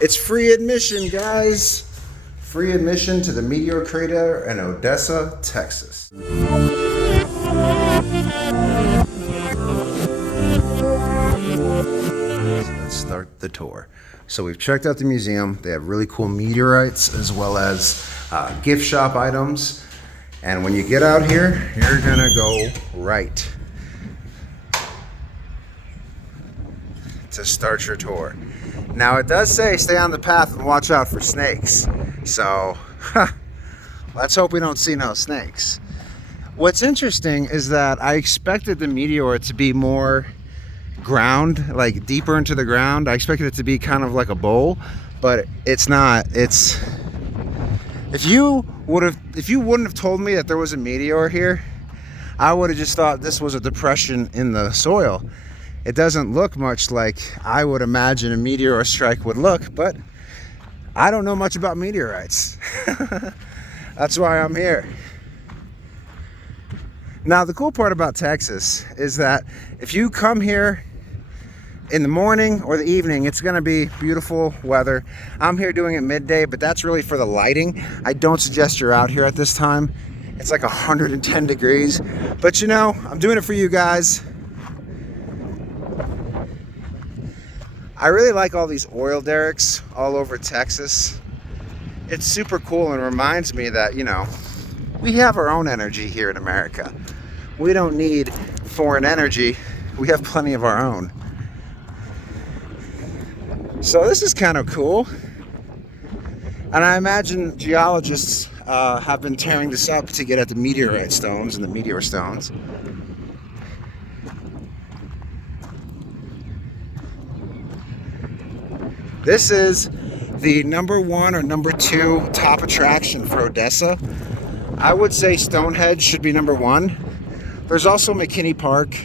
It's free admission, guys. Free admission to the Meteor Crater in Odessa, Texas. Let's start the tour. So we've checked out the museum. They have really cool meteorites as well as gift shop items. And when you get out here, you're gonna go right to start your tour. Now it does say stay on the path and watch out for snakes. So let's hope we don't see no snakes. What's interesting is that I expected the meteor to be more ground, like deeper into the ground. I expected it to be kind of like a bowl, but it's not. It's if you wouldn't have told me that there was a meteor here, I would have just thought this was a depression in the soil. It doesn't look much like I would imagine a meteor strike would look, but I don't know much about meteorites. That's why I'm here. Now, the cool part about Texas is that if you come here in the morning or the evening, it's gonna be beautiful weather. I'm here doing it midday, but that's really for the lighting. I don't suggest you're out here at this time. It's like 110 degrees, but you know, I'm doing it for you guys. I really like all these oil derricks all over Texas. It's super cool and reminds me that, you know, we have our own energy here in America. We don't need foreign energy. We have plenty of our own. So this is kind of cool. And I imagine geologists have been tearing this up to get at the meteorite stones and the meteor stones. This is the #1 or #2 top attraction for Odessa. I would say Stonehenge should be #1. There's also McKinney Park.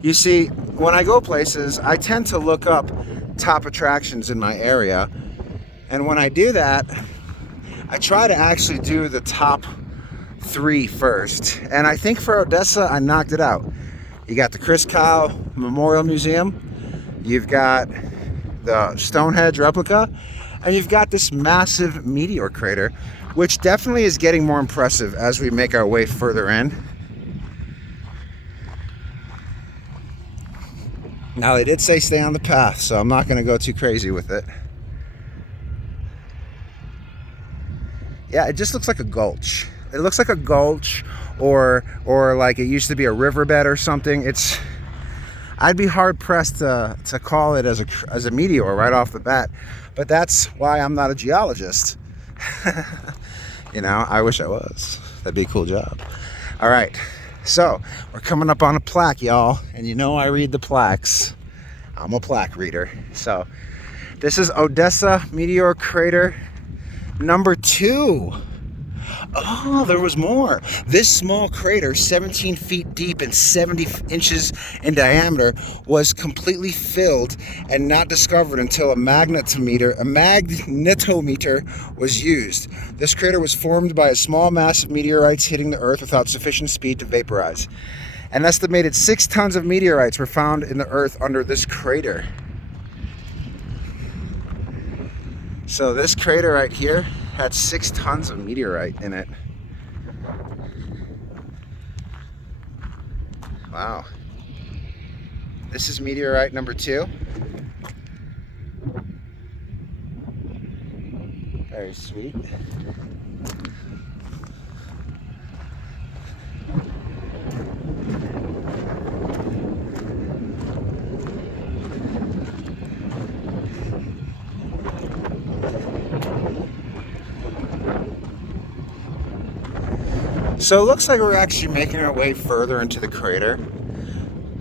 You see, when I go places, I tend to look up top attractions in my area. And when I do that, I try to actually do the top 3 first. And I think for Odessa, I knocked it out. You got the Chris Kyle Memorial Museum. You've got the Stonehenge replica, and you've got this massive meteor crater, which definitely is getting more impressive as we make our way further in. Now, they did say stay on the path, so I'm not going to go too crazy with it. Yeah, it just looks like a gulch. It looks like a gulch, or like it used to be a riverbed or something. I'd be hard pressed to call it as a meteor right off the bat, but that's why I'm not a geologist. You know, I wish I was. That'd be a cool job. All right, so we're coming up on a plaque, y'all, and you know I read the plaques. I'm a plaque reader. So this is Odessa Meteor Crater #2. Oh, there was more. This small crater, 17 feet deep and 70 inches in diameter, was completely filled and not discovered until a magnetometer was used. This crater was formed by a small mass of meteorites hitting the Earth without sufficient speed to vaporize. An estimated 6 tons of meteorites were found in the Earth under this crater. So this crater right here had 6 tons of meteorite in it. Wow. This is meteorite #2. Very sweet. So it looks like we're actually making our way further into the crater.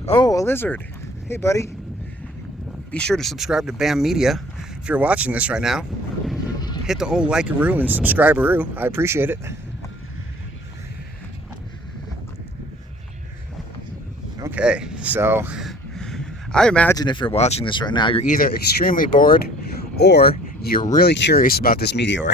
Oh, a lizard. Hey, buddy. Be sure to subscribe to BAM Media if you're watching this right now. Hit the old like-a-roo and subscribe-a-roo. I appreciate it. Okay, so I imagine if you're watching this right now, you're either extremely bored or you're really curious about this meteor.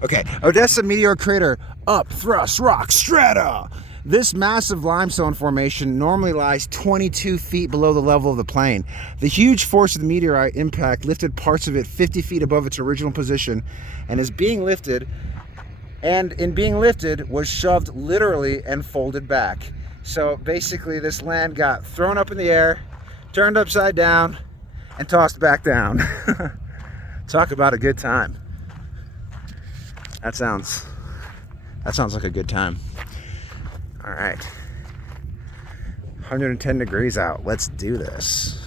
Okay, Odessa Meteor Crater, up, thrust, rock, strata. This massive limestone formation normally lies 22 feet below the level of the plain. The huge force of the meteorite impact lifted parts of it 50 feet above its original position, and in being lifted was shoved literally and folded back. So basically this land got thrown up in the air, turned upside down, and tossed back down. Talk about a good time. That sounds like a good time. All right, 110 degrees out. Let's do this.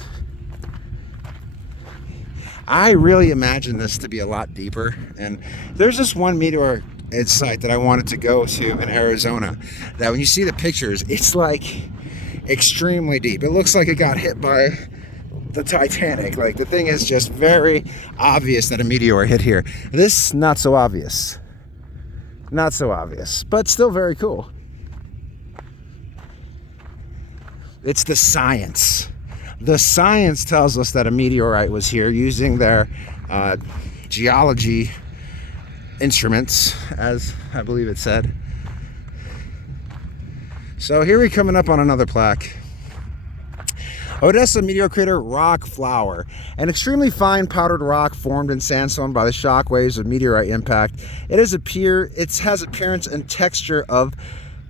I really imagine this to be a lot deeper. And there's this one meteor site that I wanted to go to in Arizona that when you see the pictures, it's like extremely deep. It looks like it got hit by the Titanic. Like the thing is just very obvious that a meteor hit here. This, not so obvious. Not so obvious, but still very cool. It's the science. The science tells us that a meteorite was here using their geology instruments, as I believe it said. So here we're coming up on another plaque. Odessa Meteor Crater rock flower, an extremely fine powdered rock formed in sandstone by the shock waves of meteorite impact. It has appearance and texture of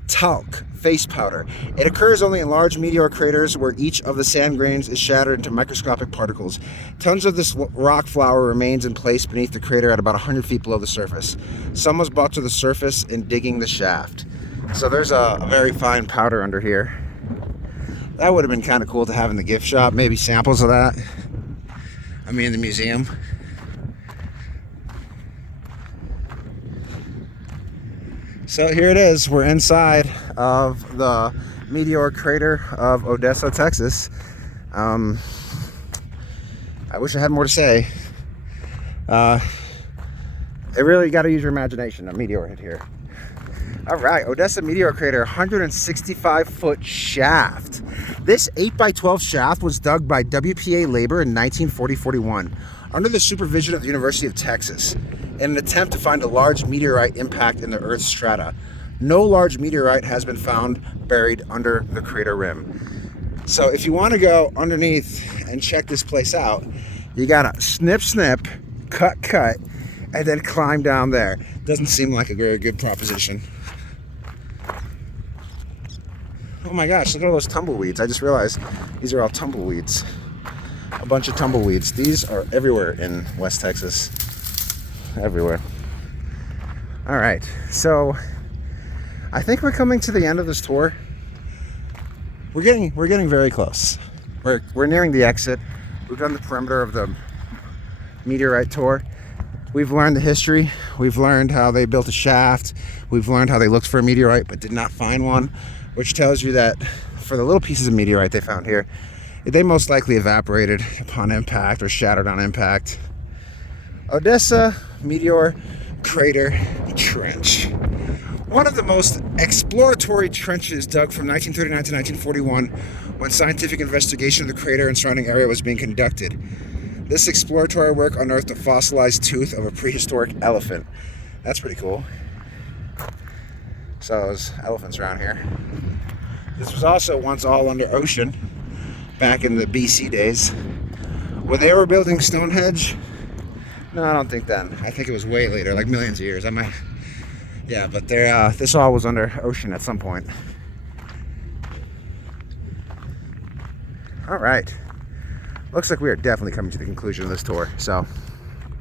talc face powder. It occurs only in large meteor craters where each of the sand grains is shattered into microscopic particles. Tons of this rock flour remains in place beneath the crater at about 100 feet below the surface. Some was brought to the surface in digging the shaft. So there's a very fine powder under here. That would have been kind of cool to have in the gift shop, maybe samples of that. I mean, in the museum. So here it is. We're inside of the Meteor Crater of Odessa, Texas. I wish I had more to say. It really got to use your imagination. A meteor hit here. All right, Odessa Meteor Crater, 165-foot shaft. This 8x12 shaft was dug by WPA labor in 1940-41 under the supervision of the University of Texas in an attempt to find a large meteorite impact in the Earth's strata. No large meteorite has been found buried under the crater rim. So if you want to go underneath and check this place out, you gotta snip, cut, and then climb down there. Doesn't seem like a very good proposition. Oh my gosh, look at all those tumbleweeds. I just realized these are all tumbleweeds. A bunch of tumbleweeds. These are everywhere in West Texas. Everywhere. All right, so I think we're coming to the end of this tour. We're getting very close. We're nearing the exit. We've done the perimeter of the meteorite tour. We've learned the history. We've learned how they built a shaft. We've learned how they looked for a meteorite but did not find one, which tells you that for the little pieces of meteorite they found here, they most likely evaporated upon impact or shattered on impact. Odessa Meteor Crater Trench. One of the most exploratory trenches dug from 1939 to 1941 when scientific investigation of the crater and surrounding area was being conducted. This exploratory work unearthed a fossilized tooth of a prehistoric elephant. That's pretty cool. So there's elephants around here. This was also once all under ocean back in the BC days. When they were building Stonehenge, no, I don't think then. I think it was way later, like millions of years. Yeah, but this all was under ocean at some point. All right. Looks like we are definitely coming to the conclusion of this tour. So,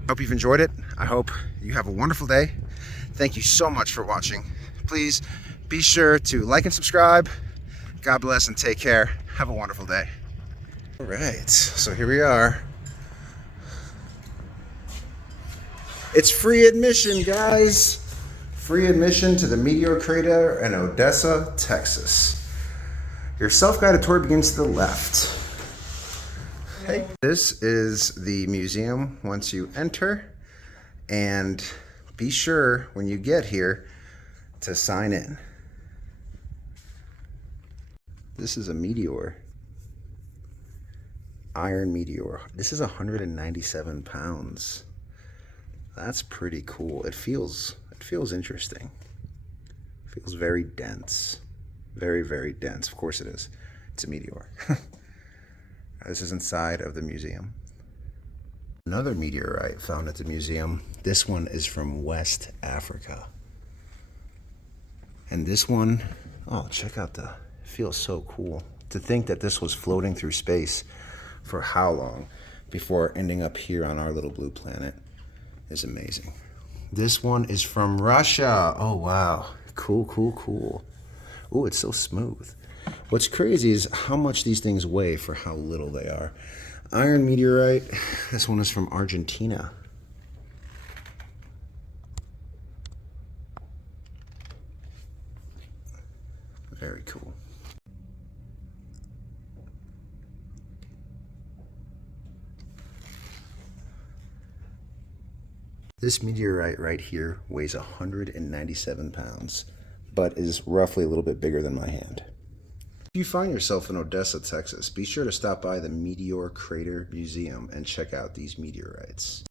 hope you've enjoyed it. I hope you have a wonderful day. Thank you so much for watching. Please be sure to like and subscribe. God bless and take care. Have a wonderful day. All right, so here we are. It's free admission, guys. Free admission to the Meteor Crater in Odessa, Texas. Your self-guided tour begins to the left. Hey, this is the museum once you enter, and be sure when you get here to sign in. This is a meteor. Iron meteor. This is 197 pounds. That's pretty cool. It feels interesting. It feels very dense. Very, very dense. Of course it is. It's a meteor. This is inside of the museum. Another meteorite found at the museum. This one is from West Africa. And this one, oh, check out it feels so cool. To think that this was floating through space for how long before ending up here on our little blue planet is amazing. This one is from Russia. Oh, wow. Cool, cool, cool. Oh, it's so smooth. What's crazy is how much these things weigh for how little they are. Iron meteorite. This one is from Argentina. Very cool. This meteorite right here weighs 197 pounds, but is roughly a little bit bigger than my hand. If you find yourself in Odessa, Texas, be sure to stop by the Meteor Crater Museum and check out these meteorites.